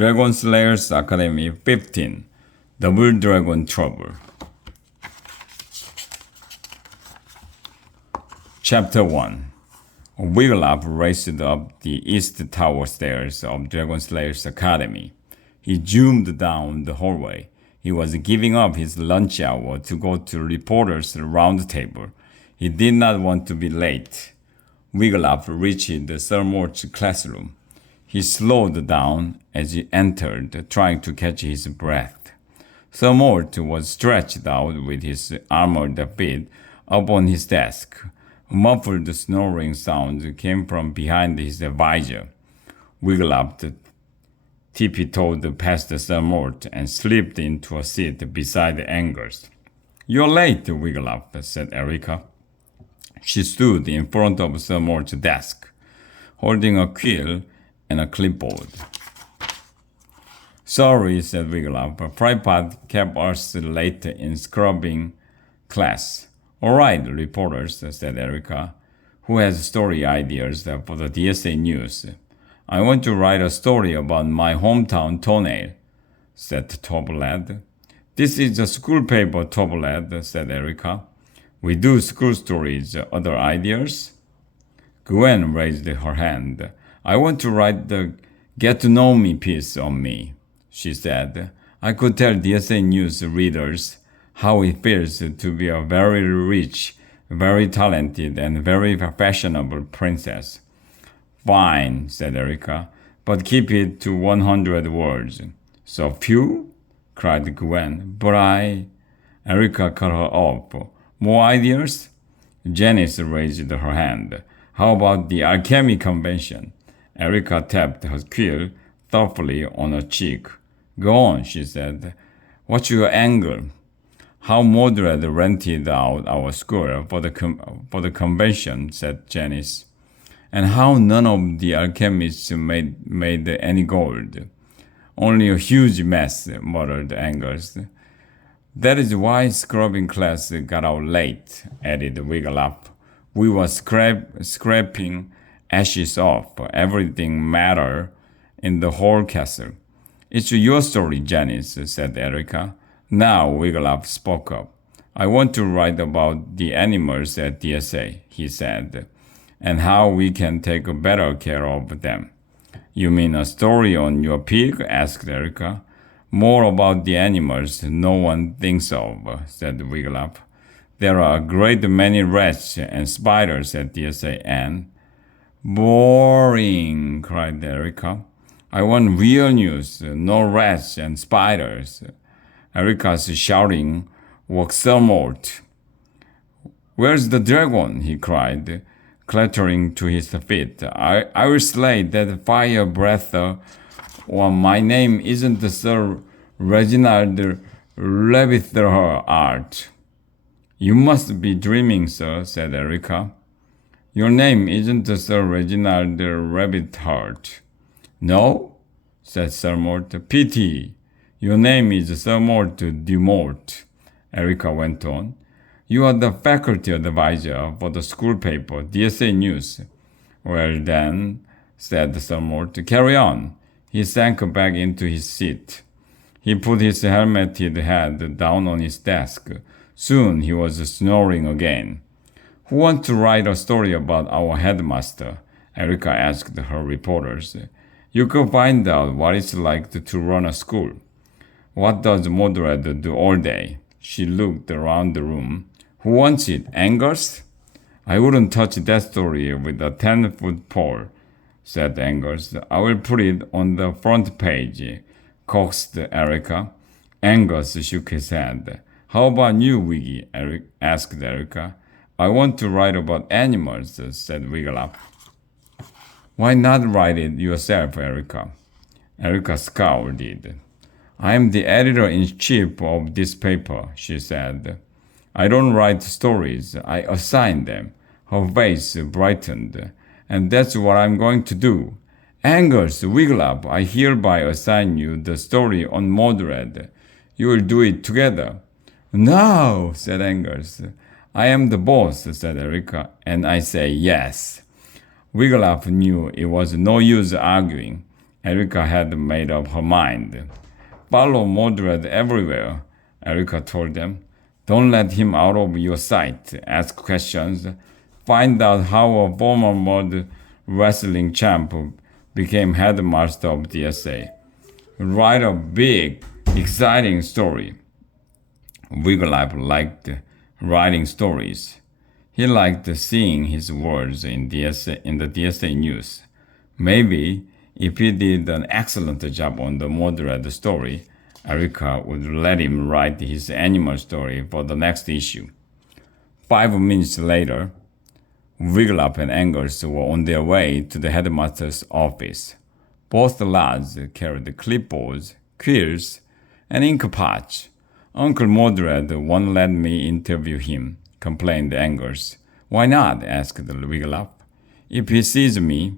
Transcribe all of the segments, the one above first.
Dragon Slayers Academy 15 Double Dragon Trouble. Chapter 1. Wiglaf raced up the east tower stairs of Dragon Slayers Academy. He zoomed down the hallway. He was giving up his lunch hour to go to reporters' round table. He did not want to be late. Wiglaf reached the Sir classroom. He slowed down as he entered, trying to catch his breath. Sir was stretched out with his armored feet up on his desk. Muffled snoring sounds came from behind his visor. Wiglaf tiptoed past Sir and slipped into a seat beside Angus. "You're late, Wiglaf," said Erica. She stood in front of Sir desk, holding a quill and a clipboard. "Sorry," said Wiglaf. "Tripod kept us late in scrubbing class." "All right, reporters," said Erica, who has story ideas for the DSA News. "I want to write a story about my hometown toenail," said Toblad. "This is a school paper, Toblad," said Erica. "We do school stories. Other ideas?" Gwen raised her hand. "I want to write the get-to-know-me piece on me," she said. "I could tell DSA News readers how it feels to be a very rich, very talented, and very fashionable princess." "Fine," said Erica, "but keep it to 100 words." "So few?" cried Gwen. "But Erica cut her off. "More ideas?" Janice raised her hand. "How about the Alchemy Convention?" Erica tapped her quill thoughtfully on her cheek. "Go on," she said. "What's your angle?" "How Mordred rented out our school for the convention," said Janice. "And how none of the alchemists made any gold." "Only a huge mess," muttered Angus. "That is why scrubbing class got out late," added Wiglaf. "We were scraping ashes off everything matter in the whole castle." "It's your story, Janice," said Erica. Now Wiglaf spoke up. "I want to write about the animals at DSA," he said, "and how we can take better care of them." "You mean a story on your pig?" asked Erica. "More about the animals no one thinks of," said Wiglaf. "There are a great many rats and spiders at DSA, and—" "Boring," cried Erica. "I want real news, no rats and spiders." Erica's shouting woke Sir "Where's the dragon?" he cried, clattering to his feet. I will slay that fire breather, or my name isn't Sir Reginald Rabbithart." "You must be dreaming, sir," said Erica. "Your name isn't Sir Reginald Rabbithart." "No?" said Sir "Pity. Your name is Sir Dumort," Erica went on. "You are the faculty advisor for the school paper, DSA News." "Well then," said Sir "carry on." He sank back into his seat. He put his helmeted head down on his desk. Soon he was snoring again. "Who wants to write a story about our headmaster?" Erica asked her reporters. "You could find out what it's like to run a school. What does Mordred do all day?" She looked around the room. "Who wants it? Angus?" "I wouldn't touch that story with a 10-foot pole," said Angus. "I will put it on the front page," coaxed Erica. Angus shook his head. "How about you, Wiggy?" asked Erica. "I want to write about animals," said Wiglaf. "Why not write it yourself, Erica?" Erica scowled. "I am the editor-in-chief of this paper," she said. "I don't write stories, I assign them." Her face brightened. "And that's what I'm going to do. Angus, Wiglaf, I hereby assign you the story on Mordred. You will do it together." "No," said Angus. "I am the boss," said Erica, "and I say yes." Wiglaf knew it was no use arguing. Erica had made up her mind. Follow Mordred everywhere, Erica told them. Don't let him out of your sight. Ask questions. Find out how a former mud wrestling champ became headmaster of DSA. Write a big, exciting story. Wiglaf liked writing stories. He liked seeing his words in the DSA news. Maybe if he did an excellent job on the Mordred story, Erica would let him write his animal story for the next issue. 5 minutes later, Wiglaf and Angus were on their way to the headmaster's office. Both lads carried clipboards, quills, and ink pots. Uncle Mordred won't let me interview him, complained Angus. Why not? Asked Wiglaf. If he sees me,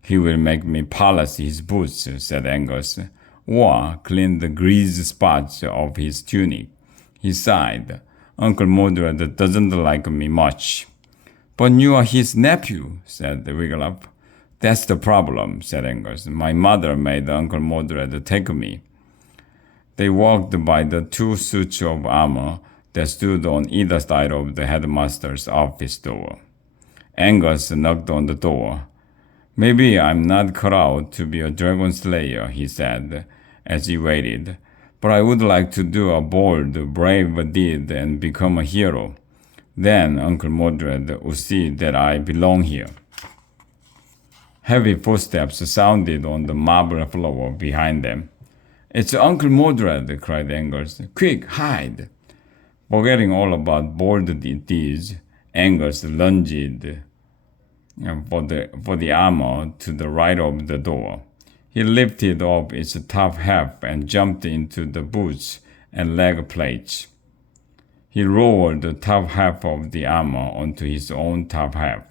he will make me polish his boots, said Angus, or clean the grease spots of his tunic. He sighed. Uncle Mordred doesn't like me much. But you are his nephew, said Wiglaf. That's the problem, said Angus. My mother made Uncle Mordred take me. They walked by the 2 suits of armor that stood on either side of the headmaster's office door. Angus knocked on the door. Maybe I'm not cut out to be a dragon slayer, he said, as he waited, but I would like to do a bold, brave deed and become a hero. Then Uncle Mordred would see that I belong here. Heavy footsteps sounded on the marble floor behind them. It's Uncle Mordred, cried Angus. Quick, hide! Forgetting all about bold deeds, Angus lunged for the armor to the right of the door. He lifted up its top half and jumped into the boots and leg plates. He rolled the top half of the armor onto his own top half.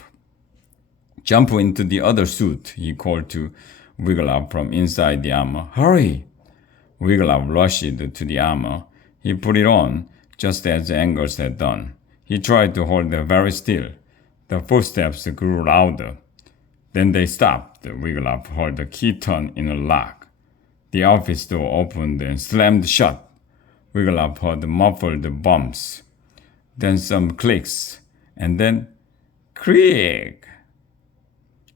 Jump into the other suit, he called to Wiglaf from inside the armor. Hurry! Wiglaf rushed to the armor. He put it on, just as Angus had done. He tried to hold very still. The footsteps grew louder. Then they stopped. Wiglaf heard the key turn in a lock. The office door opened and slammed shut. Wiglaf heard muffled bumps, then some clicks, and then creak.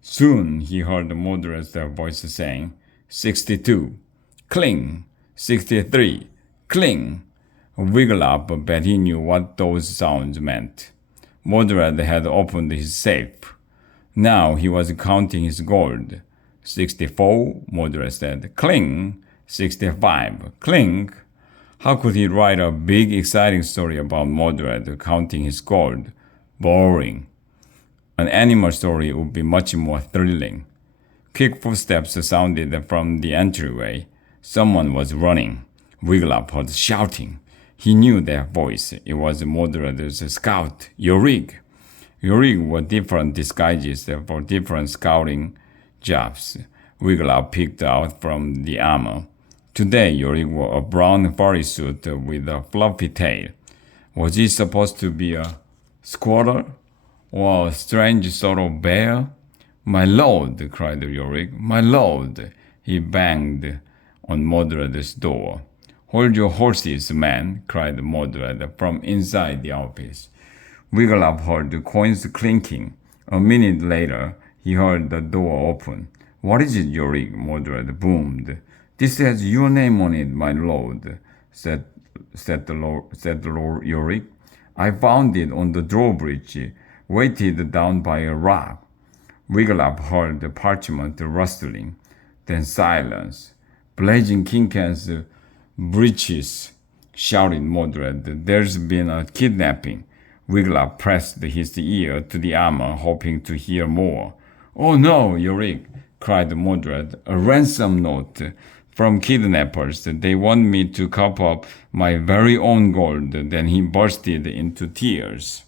Soon he heard Mordred's voice saying, 62, cling, 63, cling. Wiglaf bet he knew what those sounds meant. Mordred had opened his safe. Now he was counting his gold. 64, Mordred said. Cling. 65, clink. How could he write a big, exciting story about Mordred counting his gold? Boring. An animal story would be much more thrilling. Quick footsteps sounded from the entryway. Someone was running. Wiglaf heard shouting. He knew their voice. It was Mordred's scout, Yorig. Yorig wore different disguises for different scouting jobs. Wiglaf picked out from the armor. Today, Yorig wore a brown furry suit with a fluffy tail. Was he supposed to be a squatter or a strange sort of bear? My lord, cried Yorig. My lord. He banged on Mordred's door. Hold your horses, man, cried Mordred from inside the office. Wiglaf heard the coins clinking. A minute later, he heard the door open. What is it, Yorig? Mordred boomed. This has your name on it, my lord, said Lord Yorig. I found it on the drawbridge, weighted down by a rock. Wiglaf heard the parchment rustling, then silence. Blazing Kincan's breeches, shouted Mordred. There's been a kidnapping. Wiglaf pressed his ear to the armor, hoping to hear more. Oh no, Yorig, cried Mordred. A ransom note from kidnappers. They want me to cough up my very own gold. Then he bursted into tears.